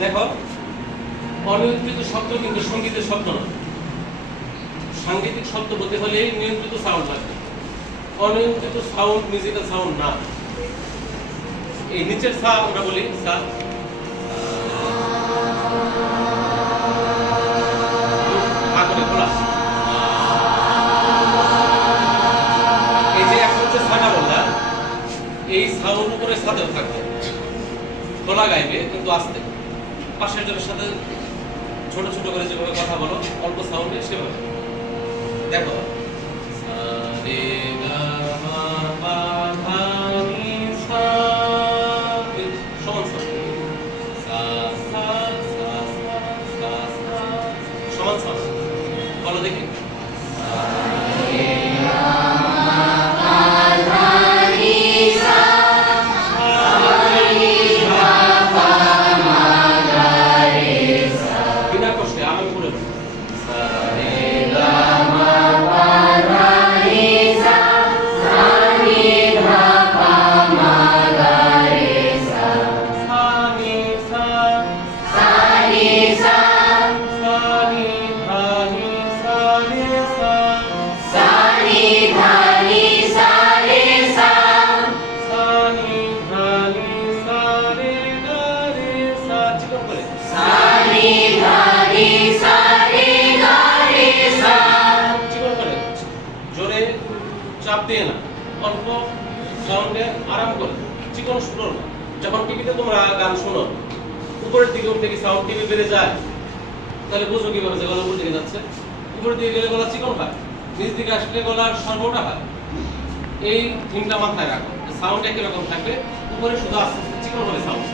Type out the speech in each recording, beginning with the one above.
দেখো, অনিয়ন্ত্রিত শব্দ কিন্তু সঙ্গীতের শব্দ না সাংগীতিক শব্দ বলতে হলে নিয়ন্ত্রিত সাউন্ড লাগবে। অনিয়ন্ত্রিত সাউন্ড মিউজিক্যাল সাউন্ড না। এই নিচের সা আমরা বলি সা এই যে এখন হচ্ছে সাটা বললাম, এই সাউন্ড উপরে সাথে থাকবে। খোলা গাইবে, কিন্তু আস্তে। পাশের জনের সাথে ছোট ছোট করে যেভাবে কথা বলো, অল্প সাউন্ডে সেভাবে। দেখো রে চাপ দিয়ে না অল্প সাউন্ডে আরাম করে চিকন না যখন টিভিতে তোমরা গান শোনো উপরের দিকে উঠে কি সাউন্ড টিভি বেড়ে যায়? তাহলে বুঝো কি যে গলা উপর দিকে যাচ্ছে। উপরের দিকে গেলে গলা চিকন হয়, নিচ দিকে আসলে গলার সর্বটা হয়। এই থিমটা মাথায় রাখো সাউন্ড একই রকম থাকবে, উপরে শুধু আস্তে আস্তে চিকন হবে সাউন্ড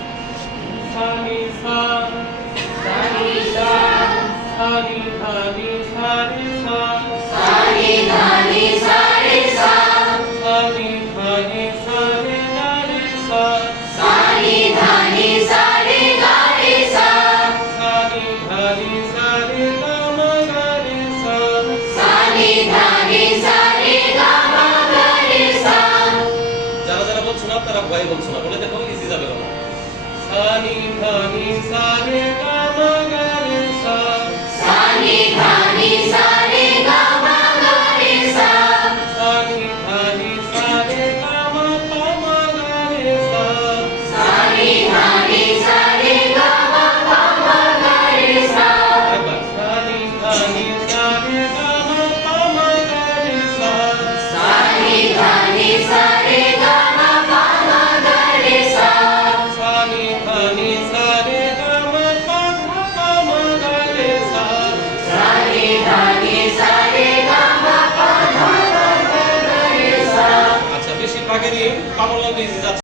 যারা যারা বলছো না, তারা ভয় বলছো না। বলে দেখো ইজি যাবে না সানি, ধানি সারে গা